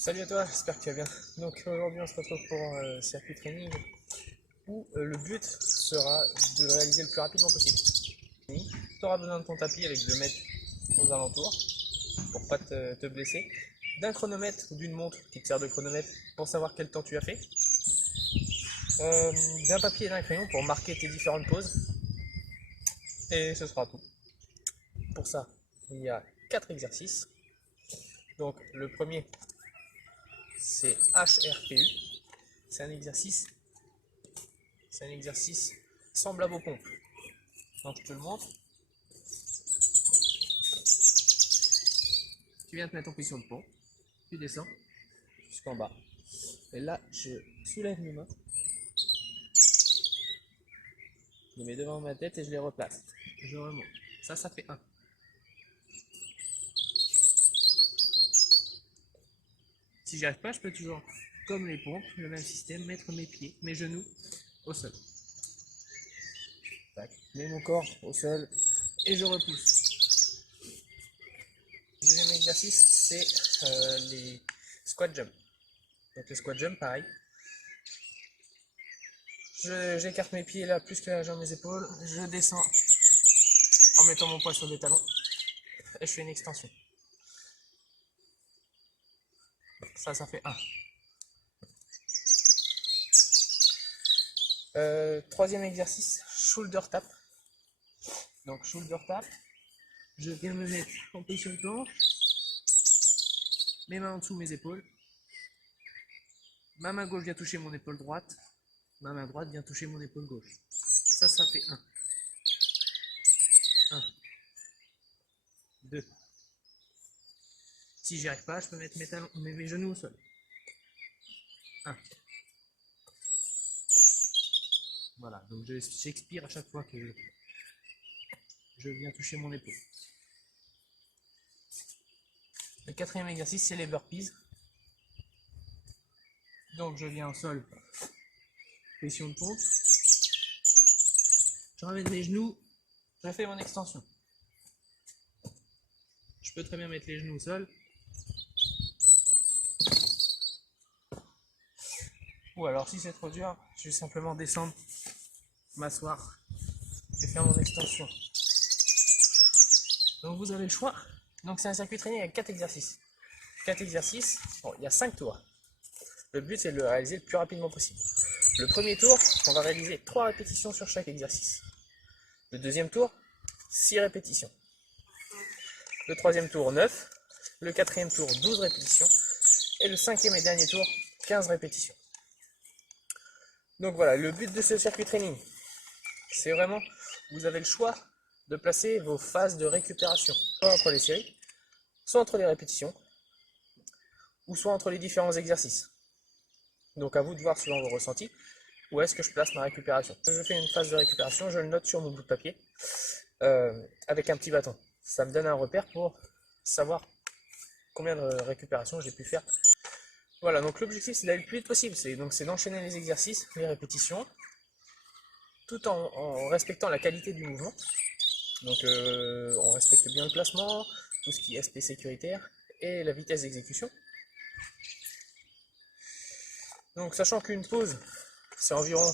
Salut à toi, j'espère que tu vas bien. Donc aujourd'hui on se retrouve pour un circuit training où le but sera de le réaliser le plus rapidement possible. Tu auras besoin de ton tapis avec 2 mètres aux alentours pour pas te blesser, d'un chronomètre ou d'une montre qui te sert de chronomètre pour savoir quel temps tu as fait, d'un papier et d'un crayon pour marquer tes différentes pauses, et ce sera tout. Pour ça, il y a 4 exercices. Donc le premier c'est HRPU, c'est un exercice C'est un exercice semblable aux pompes. Donc je te le montre. Tu viens te mettre en position de pompe, tu descends jusqu'en bas. Et là, je soulève mes mains, je les mets devant ma tête et je les replace. Je remonte. Ça fait 1. Si j'y arrive pas, je peux toujours, comme les pompes, le même système, mettre mes pieds, mes genoux au sol. Tac. Je mets mon corps au sol et je repousse. Le deuxième exercice, c'est les squat jump. Donc le squat jump, pareil. J'écarte mes pieds là plus que la jambe mes épaules. Je descends en mettant mon poids sur des talons et je fais une extension. Ça fait 1. Troisième exercice, shoulder tap. Donc shoulder tap, je viens me mettre en position de planche, mes mains en dessous mes épaules. Ma main gauche vient toucher mon épaule droite, ma main droite vient toucher mon épaule gauche. Ça fait 1. 1. 2. Si j'y arrive pas, je peux mettre mes genoux au sol. 1. Voilà, donc j'expire à chaque fois que je viens toucher mon épaule. Le quatrième exercice, c'est les burpees. Donc je viens au sol, position de pompe. Je ramène mes genoux, je fais mon extension. Je peux très bien mettre les genoux au sol. Ou alors si c'est trop dur, je vais simplement descendre, m'asseoir et faire mon extension. Donc vous avez le choix. Donc c'est un circuit training avec 4 exercices. 4 exercices, bon, il y a 5 tours. Le but c'est de le réaliser le plus rapidement possible. Le premier tour, on va réaliser 3 répétitions sur chaque exercice. Le deuxième tour, 6 répétitions. Le troisième tour, 9. Le quatrième tour, 12 répétitions. Et le cinquième et dernier tour, 15 répétitions. Donc voilà, le but de ce circuit training, c'est vraiment, vous avez le choix de placer vos phases de récupération, soit entre les séries, soit entre les répétitions, ou soit entre les différents exercices. Donc à vous de voir selon vos ressentis, où est-ce que je place ma récupération. Je fais une phase de récupération, je le note sur mon bout de papier, avec un petit bâton. Ça me donne un repère pour savoir combien de récupérations j'ai pu faire. Voilà, donc l'objectif c'est d'aller le plus vite possible, c'est d'enchaîner les exercices, les répétitions, tout en respectant la qualité du mouvement. Donc on respecte bien le placement, tout ce qui est aspect sécuritaire et la vitesse d'exécution. Donc sachant qu'une pause, c'est environ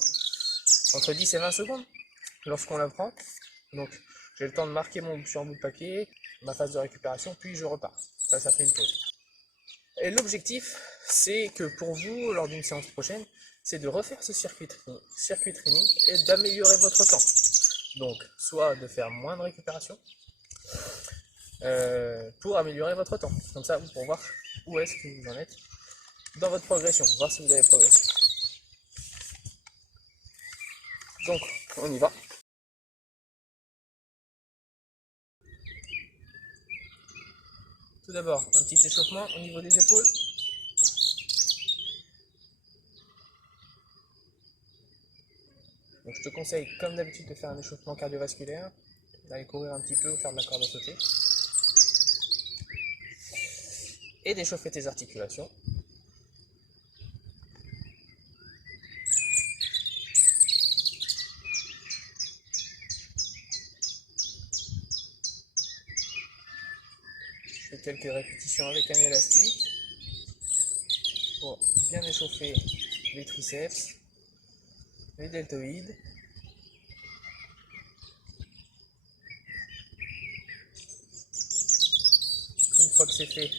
entre 10 et 20 secondes lorsqu'on la prend. Donc j'ai le temps de marquer sur un bout de papier, ma phase de récupération, puis je repars. Ça fait une pause. Et l'objectif, c'est que pour vous, lors d'une séance prochaine, c'est de refaire ce circuit training et d'améliorer votre temps. Donc, soit de faire moins de récupération pour améliorer votre temps. Comme ça, pour voir où est-ce que vous en êtes dans votre progression, voir si vous avez progressé. Donc, on y va. Tout d'abord, un petit échauffement au niveau des épaules. Donc, je te conseille, comme d'habitude, de faire un échauffement cardiovasculaire, d'aller courir un petit peu ou faire de la corde à sauter. Et d'échauffer tes articulations. Je fais quelques répétitions avec un élastique. pour bien échauffer les triceps, les deltoïdes. Une fois que c'est fait,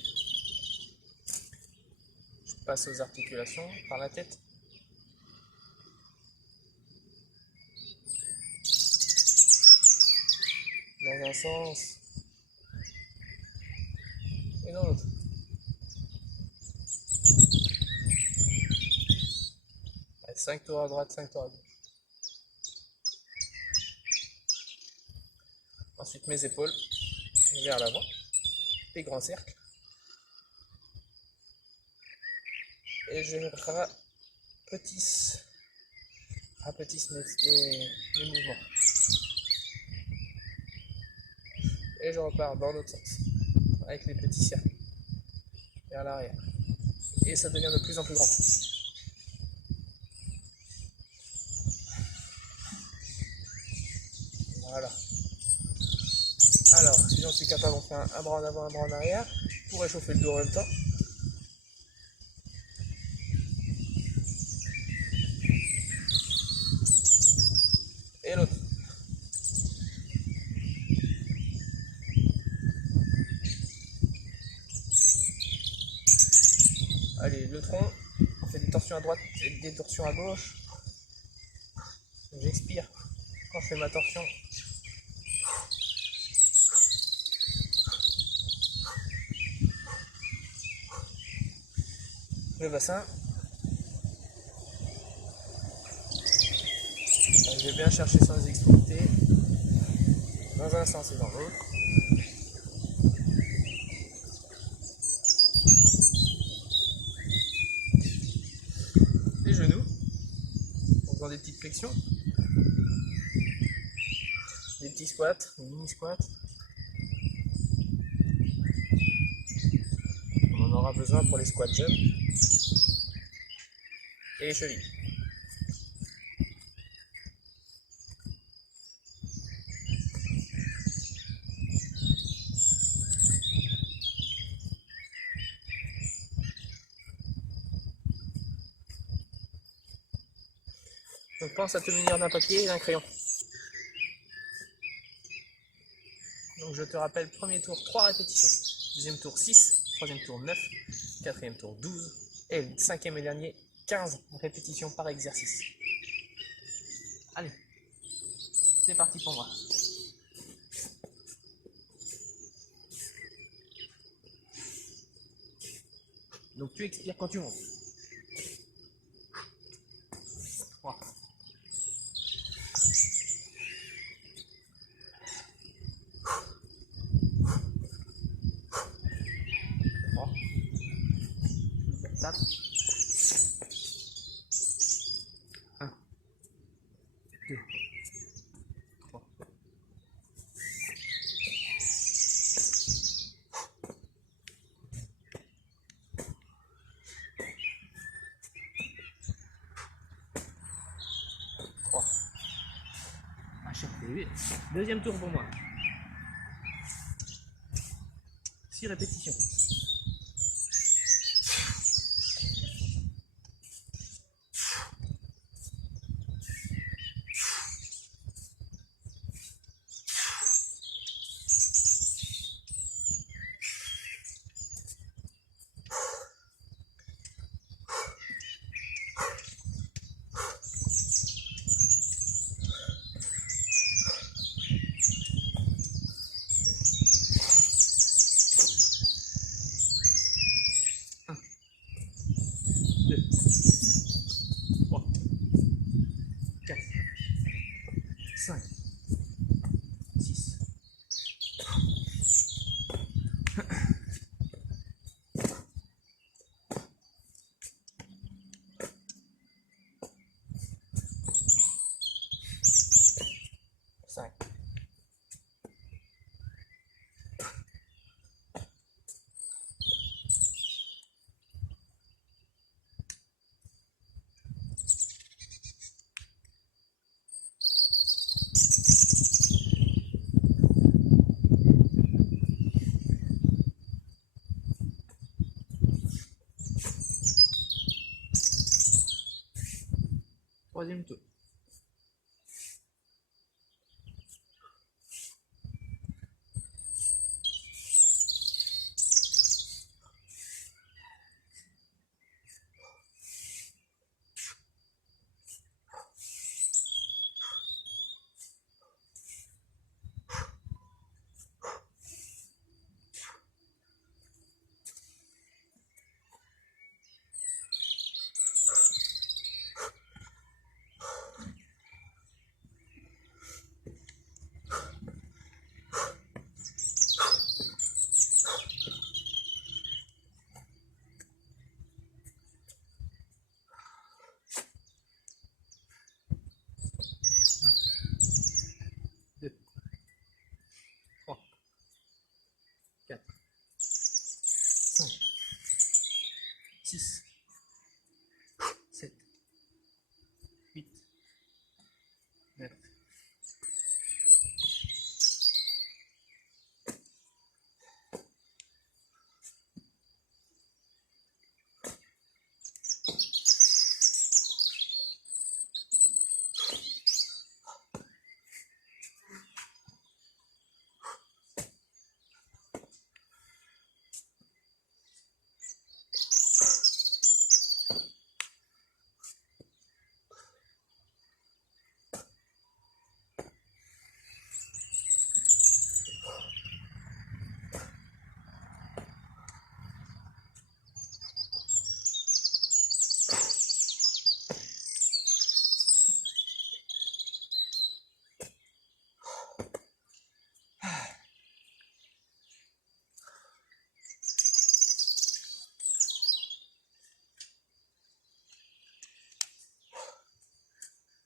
je passe aux articulations par la tête. Dans un sens et dans l'autre. Allez, 5 tours à droite, 5 tours à gauche. Ensuite mes épaules vers l'avant, les grands cercles. Et je rapetisse mes mouvements. Et je repars dans l'autre sens, avec les petits cercles, vers l'arrière. Et ça devient de plus en plus grand. Voilà. Alors, si j'en suis capable, on fait un bras en avant, un bras en arrière, pour réchauffer le dos en même temps. Et l'autre. Allez, le tronc, on fait des torsions à droite et des torsions à gauche. J'expire quand je fais ma torsion. Le bassin. Je vais bien chercher sur les extrémités, dans un sens et dans l'autre. Les genoux, en faisant des petites flexions, des petits squats, des mini squats. On en aura besoin pour les squats jump et les chevilles. Donc pense à te munir d'un papier et d'un crayon. Donc je te rappelle, premier tour 3 répétitions, deuxième tour 6, troisième tour 9, quatrième tour 12 et le cinquième et dernier 15 répétitions par exercice. Allez, c'est parti pour moi. Donc tu expires quand tu montes. 3. 4. 1. 2. 3. 3. Deuxième tour pour moi. 6 répétitions. Troisième tour. Deux, trois, quatre, cinq, six, sept, huit, neuf.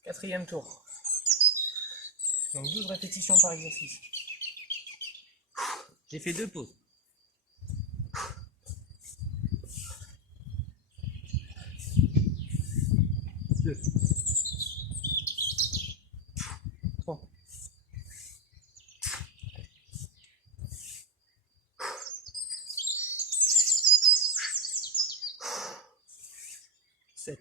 Quatrième tour. Donc 12 répétitions par exercice. J'ai fait 2 pauses. 2, 3, 7,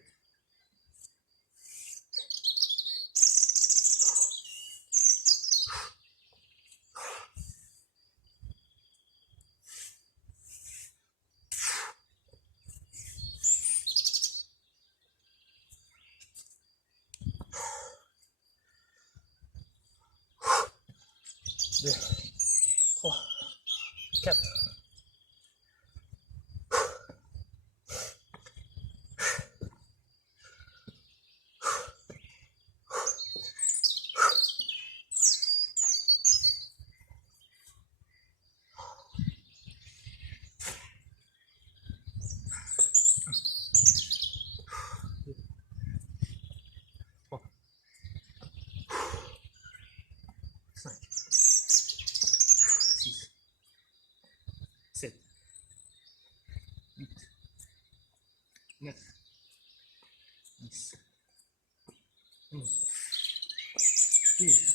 2, 3, 4, 3, 5, 6, 7, 8, 9, 10, 11, 12.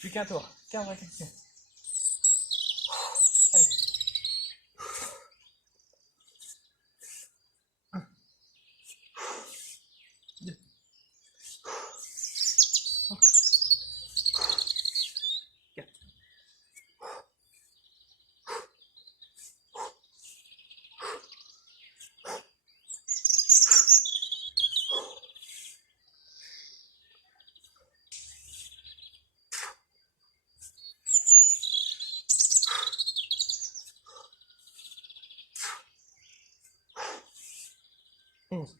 Plus qu'un tour, 15 répétitions. Allez. 1, 2, 11.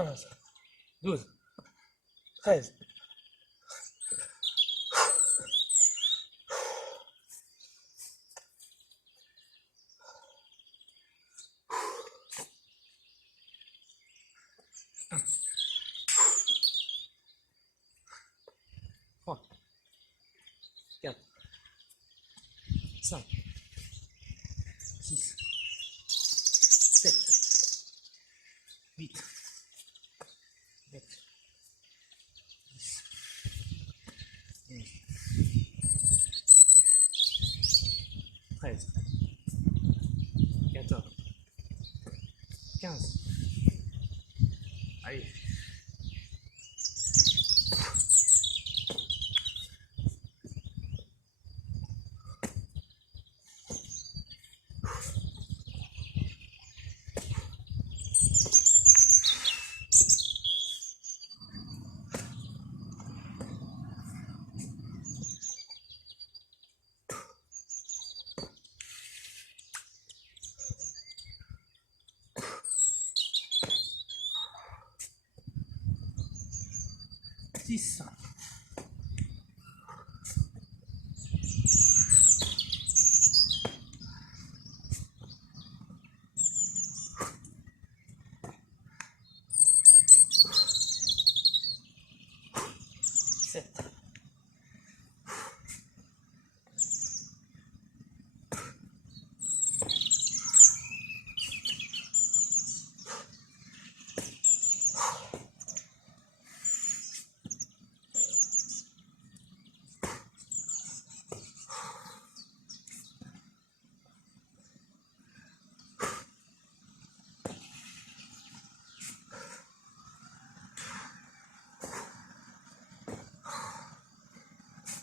Ah, 12, 13, 3, 4, 5, 6, 7, 8, 9, 10, 11, 13, 14, 15. Allez. Six, 7,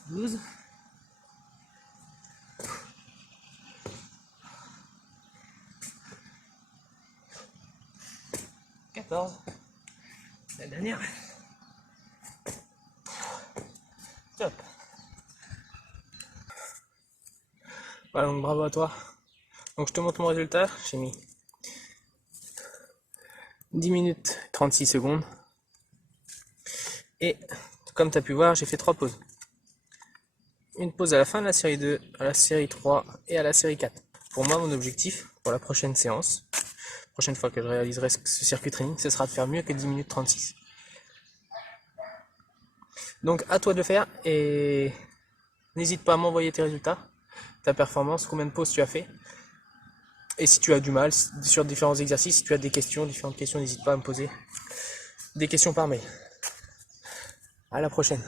12, 14, la dernière. Top. Voilà, donc bravo à toi. Donc je te montre mon résultat. J'ai mis 10 minutes 36 secondes. Et comme tu as pu voir, j'ai fait 3 pauses. Une pause à la fin de la série 2, à la série 3 et à la série 4. Pour moi, mon objectif pour la prochaine séance, prochaine fois que je réaliserai ce circuit training, ce sera de faire mieux que 10 minutes 36. Donc à toi de le faire et n'hésite pas à m'envoyer tes résultats, ta performance, combien de pauses tu as fait. Et si tu as du mal sur différents exercices, si tu as des questions, différentes questions, n'hésite pas à me poser des questions par mail. À la prochaine.